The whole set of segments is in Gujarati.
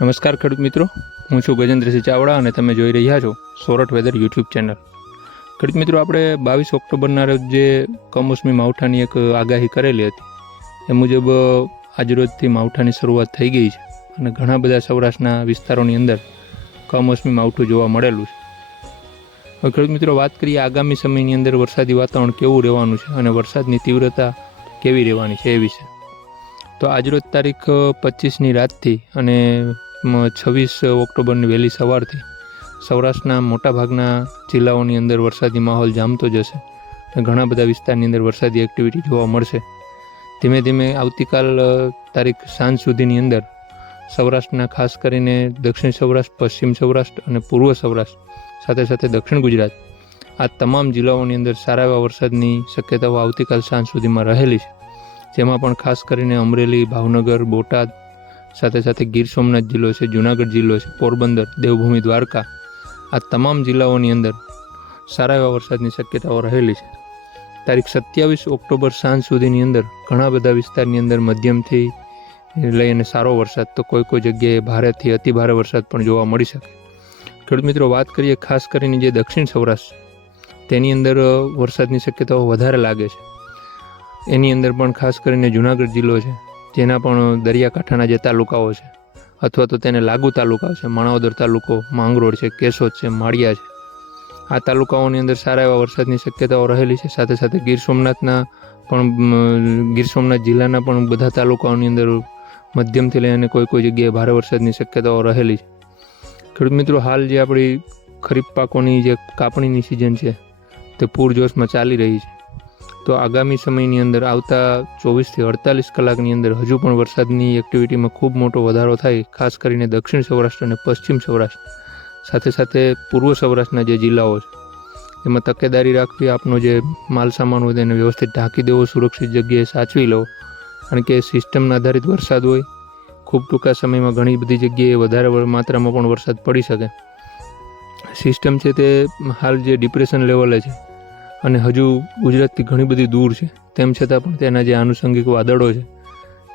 નમસ્કાર ખેડૂત મિત્રો, હું છું ગજેન્દ્રસિંહ ચાવડા અને તમે જોઈ રહ્યા છો સોરઠ વેધર યુટ્યુબ ચેનલ. ખેડૂત મિત્રો, આપણે બાવીસ ઓક્ટોબરના રોજ જે કમોસમી માવઠાની એક આગાહી કરેલી હતી, એ મુજબ આજરોજથી માવઠાની શરૂઆત થઈ ગઈ છે અને ઘણા બધા સૌરાષ્ટ્રના વિસ્તારોની અંદર કમોસમી માવઠું જોવા મળેલું છે. હવે ખેડૂત મિત્રો, વાત કરીએ આગામી સમયની અંદર વરસાદી વાતાવરણ કેવું રહેવાનું છે અને વરસાદની તીવ્રતા કેવી રહેવાની છે એ વિશે. તો આજરોજ તારીખ પચીસની રાતથી અને છવ્વીસ ઓક્ટોબરની વહેલી સવારથી સૌરાષ્ટ્રના મોટાભાગના જિલ્લાઓની અંદર વરસાદી માહોલ જામતો જશે ઘણા બધા વિસ્તારની અંદર વરસાદી એક્ટિવિટી જોવા મળશે. ધીમે ધીમે આવતીકાલ તારીખ સાંજ સુધીની અંદર સૌરાષ્ટ્રના ખાસ કરીને દક્ષિણ સૌરાષ્ટ્ર, પશ્ચિમ સૌરાષ્ટ્ર અને પૂર્વ સૌરાષ્ટ્ર, સાથે સાથે દક્ષિણ ગુજરાત, આ તમામ જિલ્લાઓની અંદર સારા એવા વરસાદની શક્યતાઓ આવતીકાલ સાંજ સુધીમાં રહેલી છે. જેમાં પણ ખાસ કરીને અમરેલી, ભાવનગર, બોટાદ સાથે સાથે ગીર સોમનાથ જિલ્લો છે, જુનાગઢ જિલ્લો છે, પોરબંદર, દેવભૂમિ, દ્વારકા, આ તમામ જિલ્લાઓની અંદર સારા એવા વરસાદની શક્યતાઓ રહેલી છે. તારીખ સત્યાવીસ ઓક્ટોબર સાંજ સુધીની અંદર ઘણા બધા વિસ્તારની અંદર મધ્યમથી લઈને સારો વરસાદ તો કોઈ કોઈ જગ્યાએ ભારેથી અતિભારે વરસાદ પણ જોવા મળી શકે. ખેડૂત મિત્રો, વાત કરીએ ખાસ કરીને જે દક્ષિણ સૌરાષ્ટ્ર, તેની અંદર વરસાદની શક્યતાઓ વધારે લાગે છે. એની અંદર પણ ખાસ કરીને જુનાગઢ જિલ્લો છે જેના પણ દરિયાકાંઠાના જે તાલુકાઓ છે, અથવા તો તેને લાગુ તાલુકા છે, માણાવદર તાલુકો, માંગરોળ છે, કેશોદ છે, માળિયા છે. આ તાલુકાઓની અંદર સારા એવા વરસાદની શક્યતાઓ રહેલી છે. સાથે સાથે ગીર સોમનાથના પણ ગીર સોમનાથ જિલ્લાના પણ બધા તાલુકાઓની અંદર મધ્યમથી લઈને કોઈ કોઈ જગ્યાએ ભારે વરસાદની શક્યતાઓ રહેલી છે. ખેડૂત મિત્રો, હાલ જે આપણી ખરીફ પાકોની જે કાપણીની સિઝન છે, તે પૂરજોશમાં ચાલી રહી છે. તો આગામી સમયની અંદર આવતા ચોવીસથી અડતાલીસ કલાકની અંદર હજુ પણ વરસાદની એક્ટિવિટીમાં ખૂબ મોટો વધારો થાય, ખાસ કરીને દક્ષિણ સૌરાષ્ટ્ર અને પશ્ચિમ સૌરાષ્ટ્ર. સાથે સાથે પૂર્વ સૌરાષ્ટ્રના જે જિલ્લાઓ છે, એમાં તકેદારી રાખવી, આપનો જે માલ સામાન હોય તેને વ્યવસ્થિત ઢાંકી દેવો, સુરક્ષિત જગ્યાએ સાચવી લો કારણ કે સિસ્ટમના આધારિત વરસાદ હોય, ખૂબ ટૂંકા સમયમાં ઘણી બધી જગ્યાએ વધારે માત્રામાં પણ વરસાદ પડી શકે. સિસ્ટમ છે તે હાલ જે ડિપ્રેશન લેવલે છે અને હજુ ગુજરાતથી ઘણી બધી દૂર છે. તેમ છતાં પણ તેના જે આનુષંગિક વાદળો છે,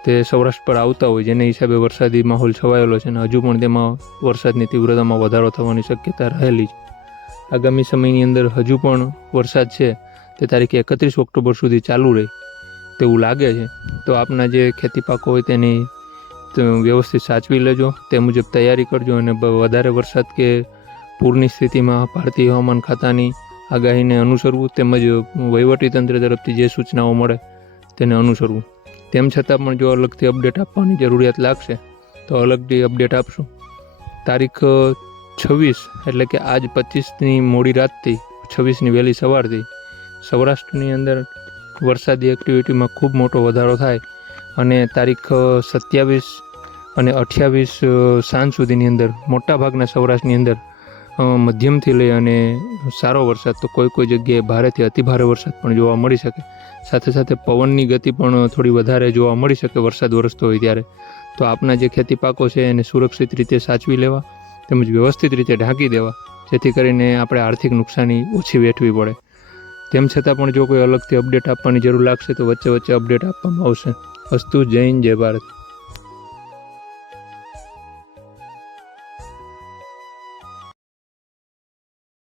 તે સૌરાષ્ટ્ર પર આવતા હોય, જેને હિસાબે વરસાદી માહોલ છવાયેલો છે અને હજુ પણ તેમાં વરસાદની તીવ્રતામાં વધારો થવાની શક્યતા રહેલી છે. આગામી સમયની અંદર હજુ પણ વરસાદ છે, તે તારીખે એકત્રીસ ઓક્ટોબર સુધી ચાલુ રહે તેવું લાગે છે. તો આપના જે ખેતી પાકો હોય તેની વ્યવસ્થિત સાચવી લેજો, તે મુજબ તૈયારી કરજો અને વધારે વરસાદ કે પૂરની સ્થિતિમાં ભારતીય હવામાન ખાતાની આગાહીને અનુસરવું તેમજ વહીવટીતંત્ર તરફથી જે સૂચનાઓ મળે તેને અનુસરવું. તેમ છતાં પણ જો અલગથી અપડેટ આપવાની જરૂરિયાત લાગશે, તો અલગથી અપડેટ આપશું. તારીખ છવ્વીસ એટલે કે આજ પચીસની મોડી રાતથી, છવ્વીસની વહેલી સવારથી સૌરાષ્ટ્રની અંદર વરસાદી એક્ટિવિટીમાં ખૂબ મોટો વધારો થાય અને તારીખ સત્યાવીસ અને અઠ્યાવીસ સાંજ સુધીની અંદર, મોટાભાગના સૌરાષ્ટ્રની અંદર મધ્યમથી લઈ અને સારો વરસાદ તો કોઈ કોઈ જગ્યાએ ભારેથી અતિભારે વરસાદ પણ જોવા મળી શકે. સાથે સાથે પવનની ગતિ પણ થોડી વધારે જોવા મળી શકે વરસાદ વરસતો હોય ત્યારે. તો આપના જે ખેતી પાકો છે એને સુરક્ષિત રીતે સાચવી લેવા, તેમજ વ્યવસ્થિત રીતે ઢાંકી દેવા, જેથી કરીને આપણે આર્થિક નુકસાની ઓછી વેઠવી પડે. તેમ છતાં પણ જો કોઈ અલગથી અપડેટ આપવાની જરૂર લાગશે તો વચ્ચે વચ્ચે અપડેટ આપવામાં આવશે. અસ્તુ જૈન જય ભારત.